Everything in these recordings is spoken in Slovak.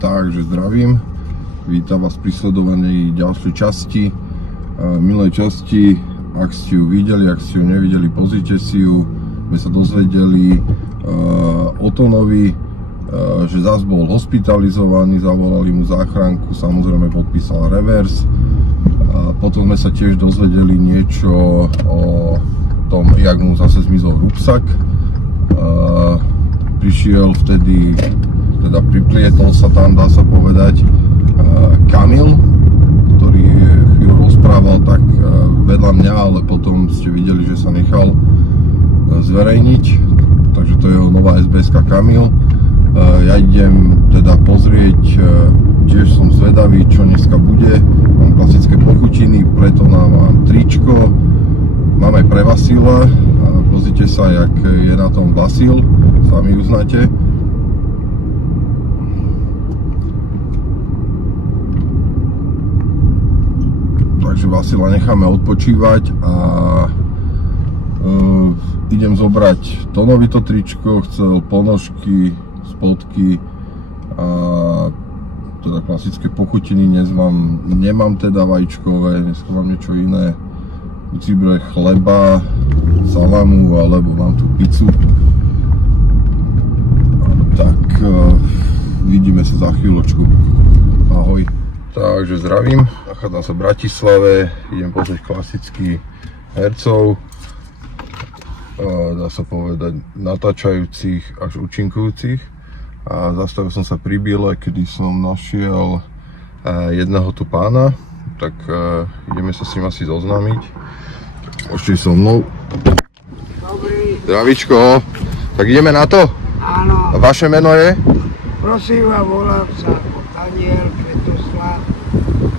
Takže zdravím, vítam vás pri sledovaní ďalšej časti. Milej časti, ak ste ju videli, ak ste ju nevideli, pozrite si ju. My sa dozvedeli o Tonovi, že zás bol hospitalizovaný, zavolali mu záchranku, samozrejme podpísal revers. Potom sme sa tiež dozvedeli niečo o tom, jak mu zase zmizol rúbsak. Prišiel vtedy, teda priplietol sa tam, dá sa povedať, Kamil, ktorý chvíľu rozprával tak vedľa mňa, ale potom ste videli, že sa nechal zverejniť, takže to je jeho nová SBS-ka Kamil. Ja idem teda pozrieť, tiež som zvedavý, čo dneska bude. Mám klasické pochutiny, preto mám tričko, mám aj pre Vasila. Pozrite sa, jak je na tom Vasil, sami uznáte. Takže Vasila necháme odpočívať a idem zobrať Tonovi to tričko, chcel ponožky, spodky a teda klasické pochutiny. Dnes nemám teda vajíčkové, dnes mám niečo iné. Cibre chleba, salamu, alebo mám tu pizzu. Tak vidíme sa za chvíľočku. Ahoj. Takže zdravím, nachádzam sa v Bratislave, idem pozrieť klasických hercov, dá sa povedať natáčajúcich až účinkujúcich. A zastavil som sa pri Biele, kedy som našiel jedného tu pána, tak ideme sa s ním asi zoznámiť. Ešte so mnou. Dobrý. Zdravíčko, tak ideme na to? Áno. A vaše meno je? Prosím vás, volám sa Daniel Kvetoslav.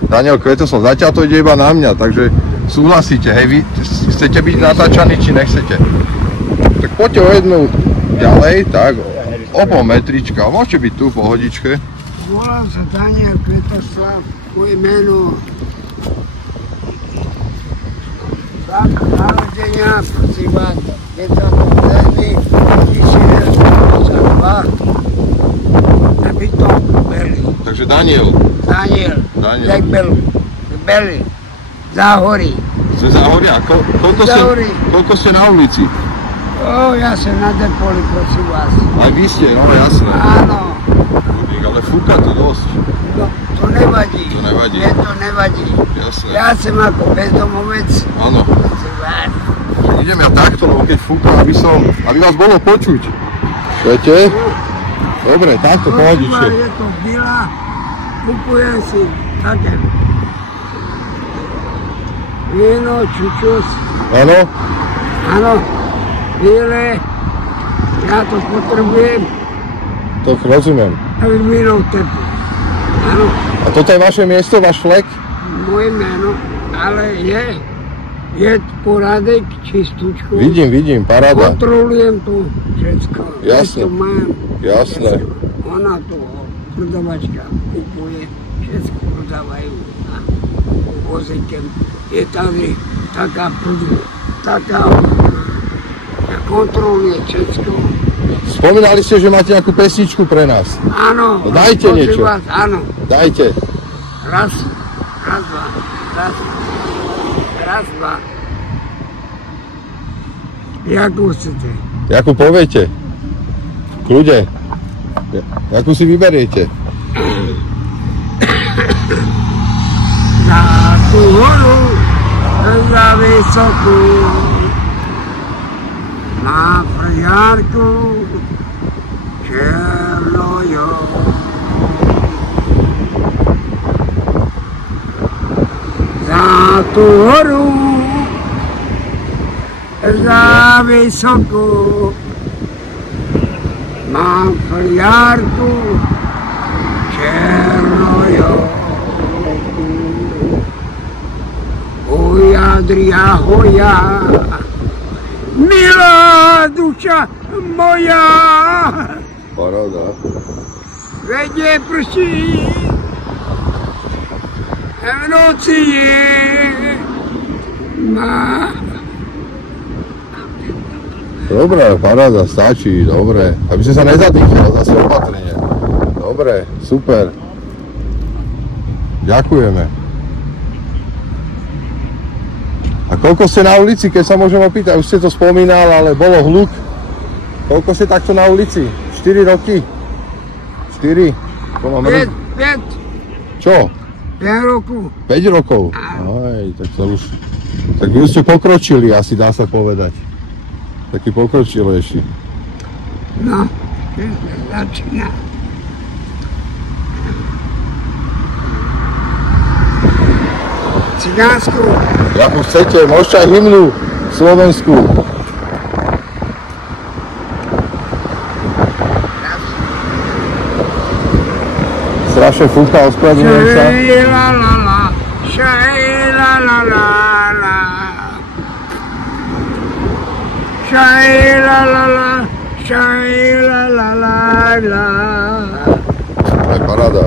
Daniel Kvetoslav, zatiaľ to ide iba na mňa, takže súhlasíte, hej, vy chcete byť natáčaní, či nechcete? Tak poďte o jednu ďalej, tak, o pol metrička, môžete byť tu, pohodičke. Volám sa Daniel Kvetoslav, moje meno. Dátum narodenia, prosím vás, 19.7.1982, na bytom Beli. Takže Daniel. Daniel. Jak Beli. Záhorí. Ste Záhoria? Koľko ste na ulici? Ja som na depoli, prosím vás. Aj vy ste, no jasné. Áno. Ale fúka to dosť. No, to nevadí. To nevadí. Mne to nevadí. Jasné. Ja som ako bezdomovec. Áno. Idem ja takto, lebo keď fúka, aby vás bolo počuť. Viete? Dobre, takto, pohodičte. Je to Bila, kupujem si také víno, čučus. Áno? Áno, Bile, ja to potrebujem. To rozumiem. Aby víno teplé. Áno. A toto je vaše miesto, váš flek? Moje meno, ale je poradek, čistúčko. Vidím, paráda. Kontrolujem to všetko. Jasné. Ja to mám. Jasné. Ona to, prodavačka, kupuje, všetko prodávajú a vozekem. Je tady taká kontroluje všetko. Spomínali ste, že máte nejakú pesničku pre nás. Áno. No dajte niečo. Vás, áno. Dajte. Raz, dva. Jakú chcete? Jakú poviete? Kľude. Jakú si vyberiete? Na tú horu, za vysokú, na prejárku, černojo. Za tú horu, za vysokú, na prejárku, černojo. Adria hoja, milá duša moja. Paráda. Vedie prší, v noci je má. Dobre, paráda, stačí, dobre. Aby ste sa nezadýchali, zase opatrenie. Dobre. Dobre, super. Ďakujeme. A koľko ste na ulici, keď sa môžem opýtať? Už ste to spomínal, ale bolo hluk. Koľko ste takto na ulici? 4 roky? 4? 5. Čo? 5 rokov. 5 rokov? Aj, tak to už... Tak vy ste pokročili, asi dá sa povedať. Taký pokročilejší. No, začína. Cigánsku. Ako chcete, môžete aj hymnu slovenskú. Strašne fúka, ospravedlňujem sa. Aj paráda.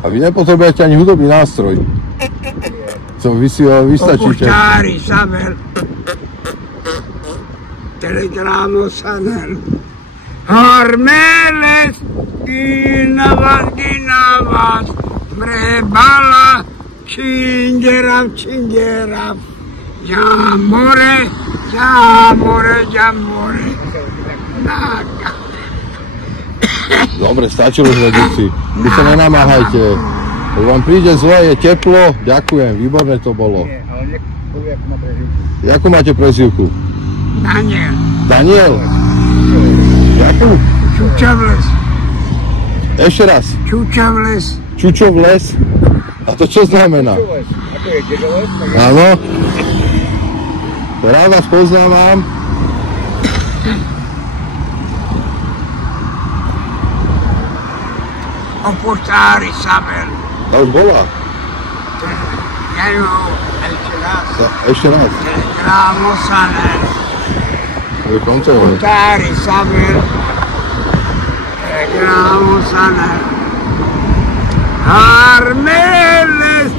A vy nepotrebujete ani hudobný nástroj. Co vy si ho vystačíte. Opuštári saber. Telegramo sanel. Hormeles ginavas mrebala chingerav jamore Naka. Dobre, stačilo sme, deti. Vy sa nenamáhajte. Keď vám príde zle, je teplo. Ďakujem, výborné to bolo. Jakú máte prezývku? Daniel. Daniel? Jakú? Čučavles. Ešte raz. Čučavles. Čučovles? A to čo znamená? Áno. Rád vás poznávam. Opuštári saber. To už bola. Ešte raz. Telegramo sanel. Opuštári saber. Telegramo sanel. Armeles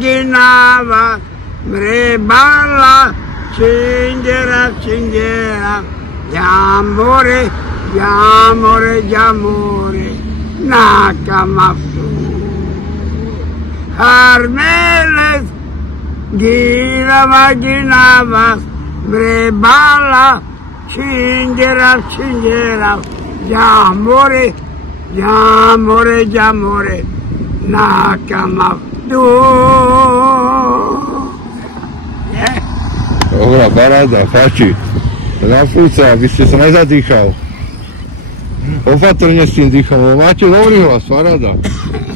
ginava mrebala chingera jamore nakamaftu. Armeles ginava mrebala chingera jamore nakamaftu. Dobrá paráda, páči. Na fúca, aby ste sa nezadýchal. Opatrne s tým dýchom, máte dobrý hlas, paráda.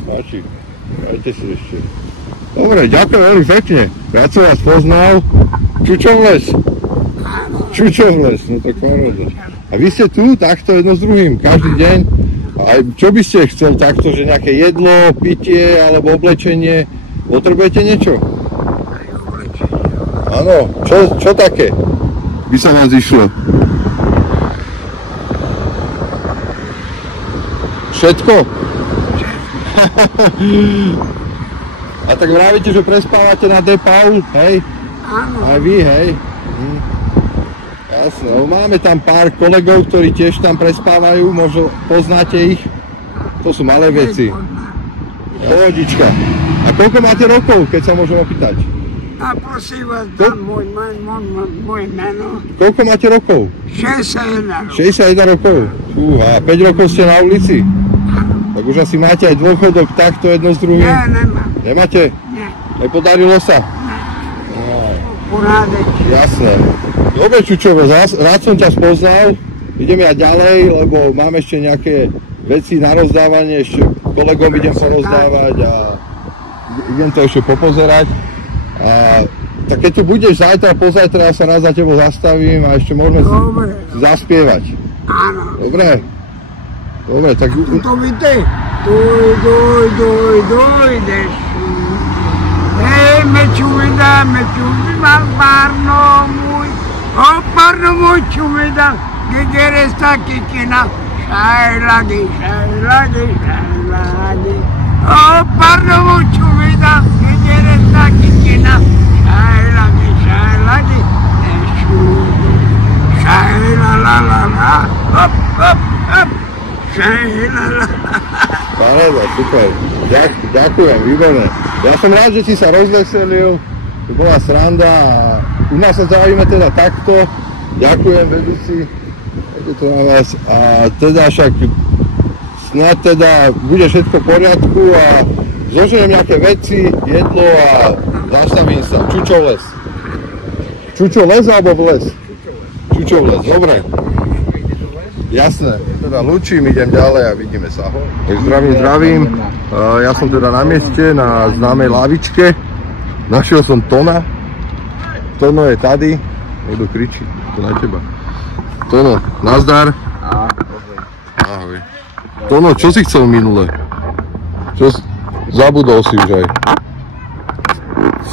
Páči, dajte si ešte. Dobre, ďakujem veľmi pekne. Ja som vás poznal. Čučovles, no tak paráda. A vy ste tu takto jedno s druhým, každý deň. A čo by ste chcel takto, že nejaké jedlo, pitie alebo oblečenie? Potrebujete niečo? Áno, čo také by sa vás išlo? Všetko? A tak vravíte, že prespávate na De Paul, hej? Áno. Aj vy, hej? Jasne, máme tam pár kolegov, ktorí tiež tam prespávajú, možno poznáte ich. To sú malé veci. Pohodička. A koľko máte rokov, keď sa môžem opýtať? A prosím vás, dám moje meno. Koľko máte rokov? 61 rokov. 61 rokov. A 5 rokov ste na ulici? Tak už asi máte aj dôchodok takto jedno s druhým? Nie, nemám. Nemáte? Nie. Nepodarilo sa? Porádek. Jasné. Dobre, Čučovo, rád som ťa spoznal. Ideme aj ďalej, lebo mám ešte nejaké veci na rozdávanie, ešte kolegom idem porozdávať a idem to ešte popozerať. A tak keď tu budeš zajtra, pozajtra, ja sa raz za tebou zastavím a ešte môžeme si zaspievať. Áno. Dobre? Dobre, tak... To víte? Dojdeš. Hej, meču vydám párno môj. O, párno môj, ču vydám. Gegeresta kikina. Šajlagi. Parnovu čuvida, vidjeli znaki kina. Šajlani, nešudu. Šajlalalala, hop, hop, hop. Šajlalala. Paráda, super. Ďakujem, výborné. Ja som rád, že si sa rozveselil. To bola sranda a u nás sa zavíme teda takto. Ďakujem, vedúci. Ide to na vás. A teda však snad teda bude všetko v poriadku a zoženiem nejaké veci, jedlo a zastavím sa. Čučov les. Čučov les alebo v les? Čučov les, dobre. Jasné, teda lúčim, idem ďalej a vidíme sa. Tak zdravím. Ja som teda na mieste, na známej lavičke. Našiel som Tona. Tono je tady. Niekto kričí, to na teba. Tono, nazdar. Ahoj. Tono, čo si chcel minule? Zabudol si už aj.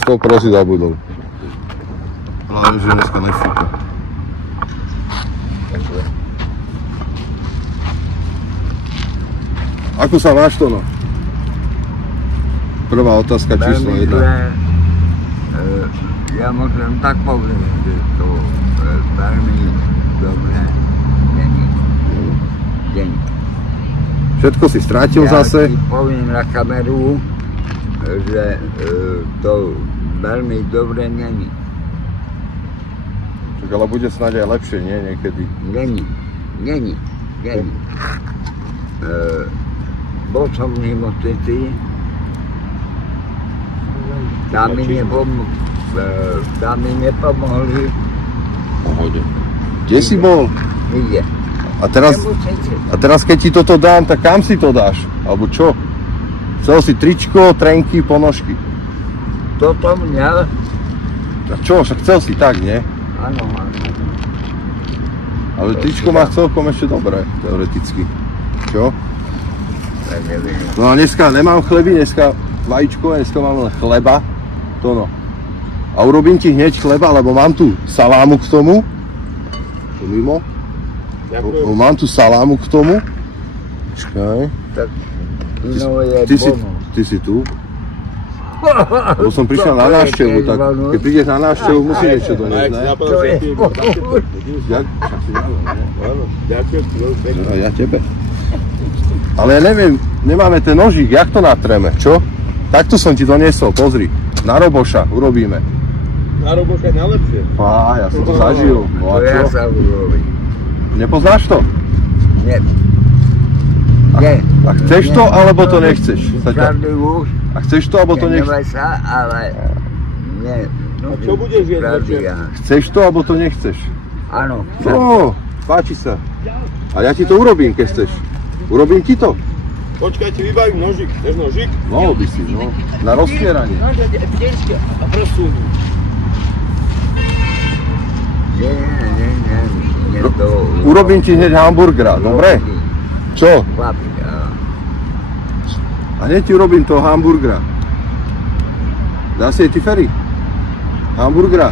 100% si zabudol. Hlavne, že dneska nefúka. Ako sa máš, Tono? Prvá otázka číslo 1. Ja môžem tak povedať, že to veľmi dobré deň. Všetko si strátil zase? Ja ti poviem na kameru, že to veľmi dobre není. Tak ale bude snáď aj lepšie, nie? Niekedy. Není. Bol som v nemocnici. Tam mi nepomohli. Pohode. Kde si bol? Nikde. A teraz keď ti toto dám, tak kam si to dáš? Alebo čo? Chcel si tričko, trenky, ponožky. Toto mňa? A čo? Však chcel si tak, nie? Áno. Ale tričko má celkom ešte dobré, teoreticky. Čo? Tak neviem. No a dneska nemám chleby, dneska vajíčko, dneska mám len chleba. Tono. A urobím ti hneď chleba, lebo mám tu salámu k tomu. Tu mimo. Mám tu salámu k tomu. Počkaj. Tak ino je Ty si tu? Lebo som prišiel na návštevu, tak keď prídeš na návštevu, musí niečo doniesť, ne? Ja tebe. Ale ja neviem, nemáme ten nožík, jak to natreme, čo? Takto som ti doniesol, pozri. Na roboša urobíme. Na roboša najlepšie. Fá, ja som to zažil. No a to ja čo? sa urobím. Nepoznáš to? Nie. A chceš to, alebo to nechceš? Každý už. A chceš to, alebo to nechceš? Nevaj sa, ale nie. A čo budeš jesť? Chceš to, alebo to nechceš? Áno. No, páči sa. A ja ti to urobím, keď chceš. Urobím ti to. Počkaj, ti vybavím nožík. Chceš nožík? Mohol by si, no. Na roztieranie. Nie. Urobím ti hneď hamburgera, dobre? Čo? A hneď ti urobím toho hamburgera. Dá si jej ty Ferry? Hamburgera.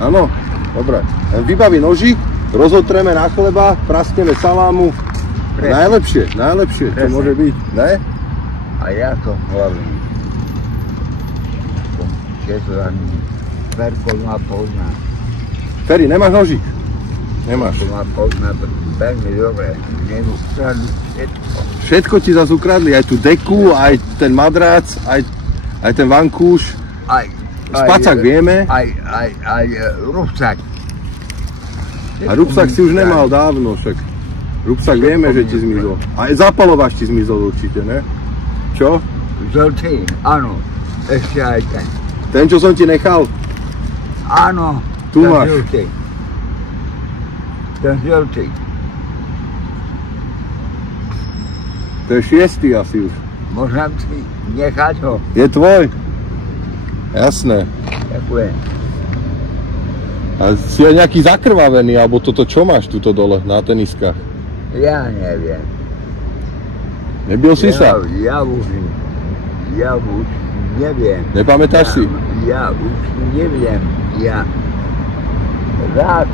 Áno, dobre. Vybaví nožík, rozotreme na chleba, praskneme salámu. Najlepšie, to môže byť, ne? A ja to hlavím. Ferko ma pozná. Ferry, nemáš nožík? Nemáš. To ma pozná veľmi dobre. Ukradli všetko. Všetko ti zase ukradli, aj tú deku, aj ten madrac, aj ten vankúš. Spacák vieme. Aj rúbsak. A rúbsak si už nemal dávno však. Rúbsak vieme, že ti zmizol. Aj zapalovač ti zmizol určite, ne? Čo? Žltý, áno. Ešte aj ten. Ten, čo som ti nechal? Áno. Tu máš. Ten žltý. To je 6. asi už. Môžem si nechať ho? Je tvoj? Jasné. Ďakujem. A si aj nejaký zakrvavený, alebo toto čo máš tuto dole na teniskách? Ja neviem. Nebil si sa? Ja už neviem. Nepamätáš si? Ja už neviem. Ja raz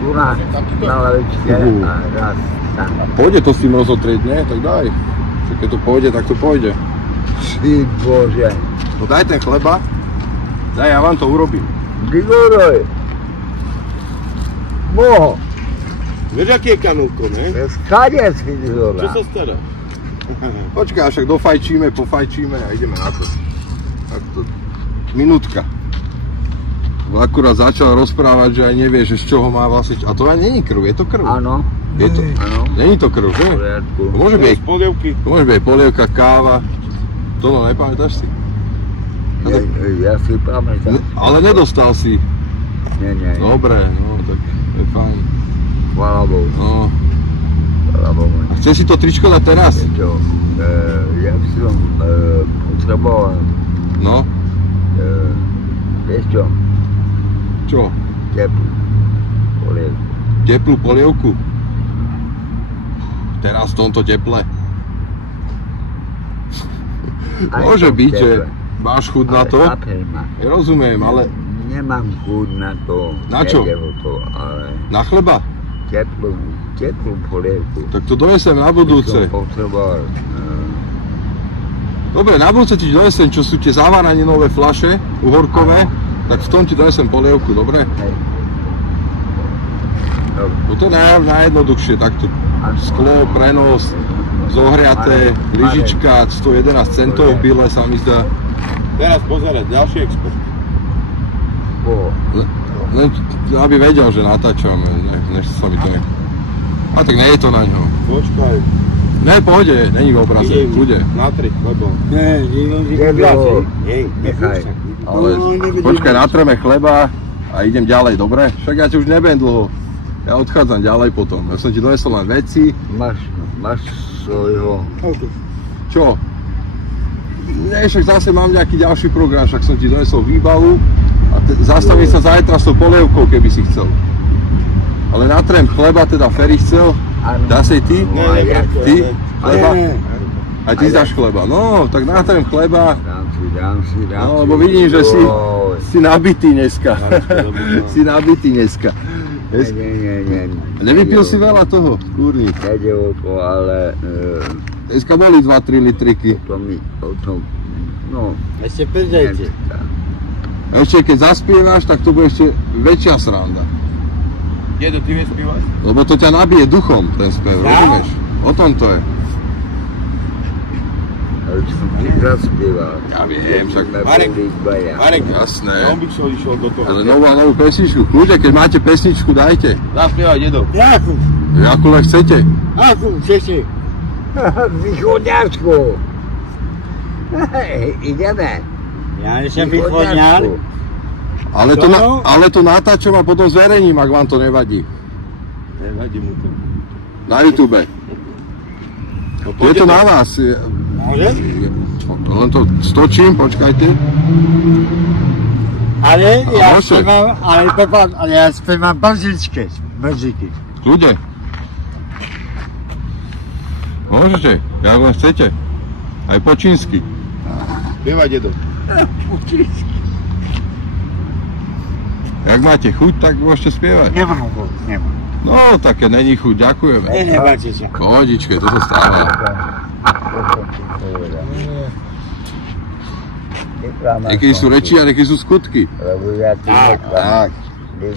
tu na lavičke a raz tam. Pôjde to s tým rozotrieť, nie? Tak daj. Keď to pôjde, tak to pôjde. Ty Bože. No daj ten chleba. Daj, ja vám to urobím. Digoroj. Moho. Vieš, aký je kanúko, ne? Skade si Čo zora. sa stará? Počkaj, však dofajčíme, pofajčíme a ideme na to. Tak to... Minútka. Akurát začal rozprávať, že aj nevie, že z čoho má vlastne... A to aj není krv, je to krv? Áno. Je to? Áno. Není to krv, že? V poriadku. To môže byť, Z polievky. to môže byť polievka, káva. To no, nepamätáš si? Ja si pamätám. Ale nedostal si. Nie. Dobre, no tak je fajn. Chvála Bohu. No. Chvála Bohu. A chceš si to tričko dať teraz? Čo? Ja by som potreboval, No, vieš čo? čo? Teplú polievku. Teplú polievku? Teraz v tomto teple? Aj Môže v tom byť, že teple. máš chuť na to? Chápeš ma. Ja rozumiem, ale Nemám chuť na to. Na čo? Nejde o to, ale na chleba? teplú polievku. Tak to donesem na budúce. Som potreboval. Dobre, na budúce ti donesem, čo sú tie zavaraninové fľaše, uhorkové, tak v tom ti donesem polievku, dobre? Hej. Dobre. No to je najjednoduchšie, takto. Sklo, prenos, zohriaté, Marek. lyžička, 111 centov v bile sa mi zdá. Teraz pozerať, ďalší expert. Len aby vedel, že natáčam, než sa mi to ne... A tak nie je to na ňo. Počkaj. Ne, pohode, není v obraze, kľude. Natri, lebo... Dedo, Nie, nechaj. Ale počkaj, natreme chleba a idem ďalej, dobre? Však ja ti už nebudem dlho. Ja odchádzam ďalej potom. Ja som ti donesol len veci. Máš svojho. Čo? Nie, však zase mám nejaký ďalší program, však som ti donesol výbavu a zastavím sa zajtra s tou polievkou, keby si chcel. Ale natrem chleba, teda Ferry chcel. Dá si ty? No a ja Ty? Chleba? A ty dáš chleba. No, tak natrem chleba. Dám si. No, lebo vidím, že si nabitý dneska. Si nabitý dneska. Nie. Nevypil si veľa toho, kúrnik. Nejde o to, ale Dneska boli 2-3 litriky. o tom, no. Ešte pridajte. A ešte keď zaspievaš, tak to bude ešte väčšia sranda. Dedo, ty vieš spívať? Lebo to ťa nabije duchom, ten spev, rozumieš? O tom to je. Ale som ti zaspieval. Ja viem, však... Marek, Jasné. on by som išiel do toho. Ale novú pesničku, kľude, keď máte pesničku, dajte. Zaspievaj, dedo. Jakub, Jakú len chcete. Jakub, chcete? Východňarsku. Ideme. Ja som východňar. Ale to natáčam a potom zverejním, ak vám to nevadí. Nevadí mu to. Na YouTube. No, Je to na vás. Môžem? Len to stočím, počkajte. Ale ja môže. spievam, ale ja spievam brzdičky. Kľude. Môžete, jak len chcete. Aj po čínsky. Spievaj, dedo. Jak máte chuť, tak môžete spievať. Nemám ho, nemám. No, také není chuť, ďakujeme. Nebáte sa. Pohodičke, to sa stáva. Niekedy sú reči a niekedy sú skutky. Lebo ja ti Tak,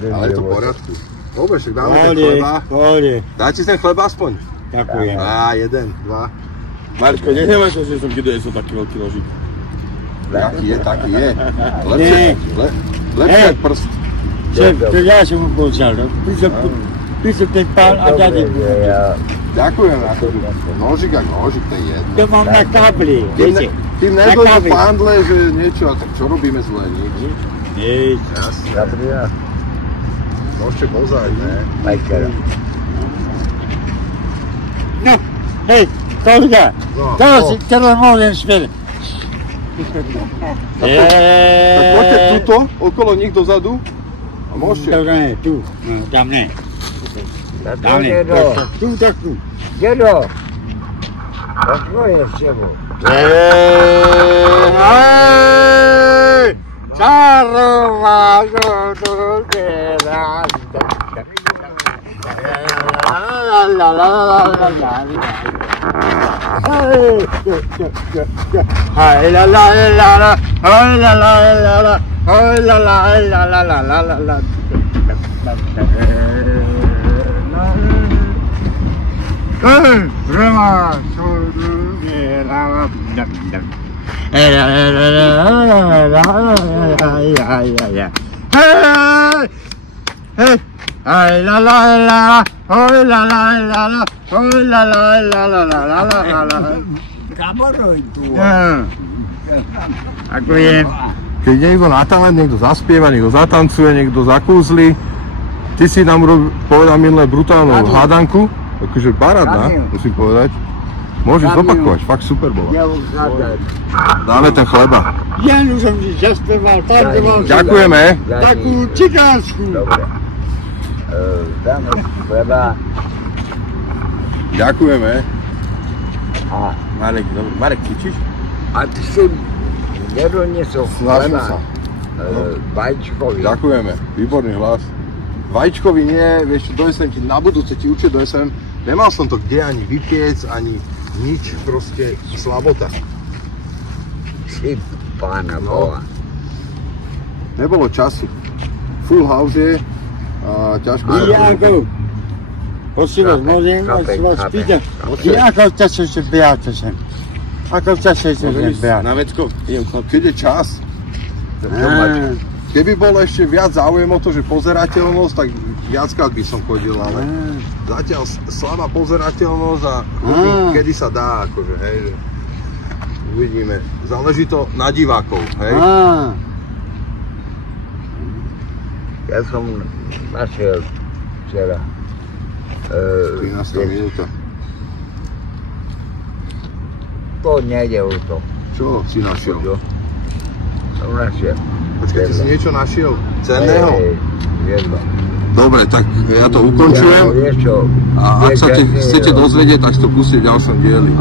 ale je to v poriadku. Dobre, však dáme ten chleba. Pohode. Dáte ten chleba aspoň? Ďakujem. Á, jeden, dva. Marečko, nehnevaj sa, že som ti dojesol taký veľký nožík. Taký je. Lepšie jak prst. Šéf, to ja som mu povedal, no. Prišiel ten pán a dali mu. Ďakujem na to. Nožik a nožik, to je jedno. To mám na kabli, viete. Tým nedojde pandle, že niečo, a tak čo robíme zle, nič? Nič. Gabriela. Môžete pozrieť, ne? Majkera. No, hej, kolega, teraz môžem spievať. Tak poďte tuto, okolo nich dozadu a môžete. To nie, tu, no, tam nie. Tam nie, Dedo. tu, tak tu. Dedo. To tvoje s tebou. Hej, čarová, la la la la la la la la la. Hai la la la la, hai la la la la, hai la la la la la la la la. Rema, Ay la la la, oh la la la la, oh la la la la la la la la. Kamu itu. Ako je. Keď niekto na talent, niekto zaspieva, niekto zatancuje, niekto zakúzli. Ty si nám povedal minulé brutálnu hádanku, akože parádna, musím povedať. Môžeš zopakovať, fakt super bola. Dáme ten chleba. Ja už som si zaspieval, tancoval. Ďakujeme. Takú cigánsku. Dobre. Dáme chleba. Ďakujeme. A Marek, dobre. Marek, kričíš? a ty si nedoniesol Snažím chleba sa. vajíčkovi. Ďakujeme, výborný hlas. Vajíčkovi nie, vieš čo, donesem ti, na budúce ti určite donesem. Nemal som to kde ani vypiec, ani nič, proste slabota. Si pána Boha. Nebolo času. Full house je a ťažko sa... Jako, posílaš, môžem vás spýtať, ako často sa bejáte sem? Ako často sa sem bejáte? Na vecko? Idem chlap. Keď je čas, keby bol ešte viac záujem o to, že pozerateľnosť, tak viackrát by som chodil, ale zatiaľ slabá pozerateľnosť a kedy sa dá, akože, hej, že uvidíme. Záleží to na divákov, hej. Ja som našiel včera 13. minúta. to nejde o to. Čo si našiel? Som našiel. Počkaj, ty si niečo našiel cenného? Jedno. Dobre, tak ja to ukončujem. Vieš čo? A ak sa chcete dozvedieť, tak si to pustite v ďalšom dieli.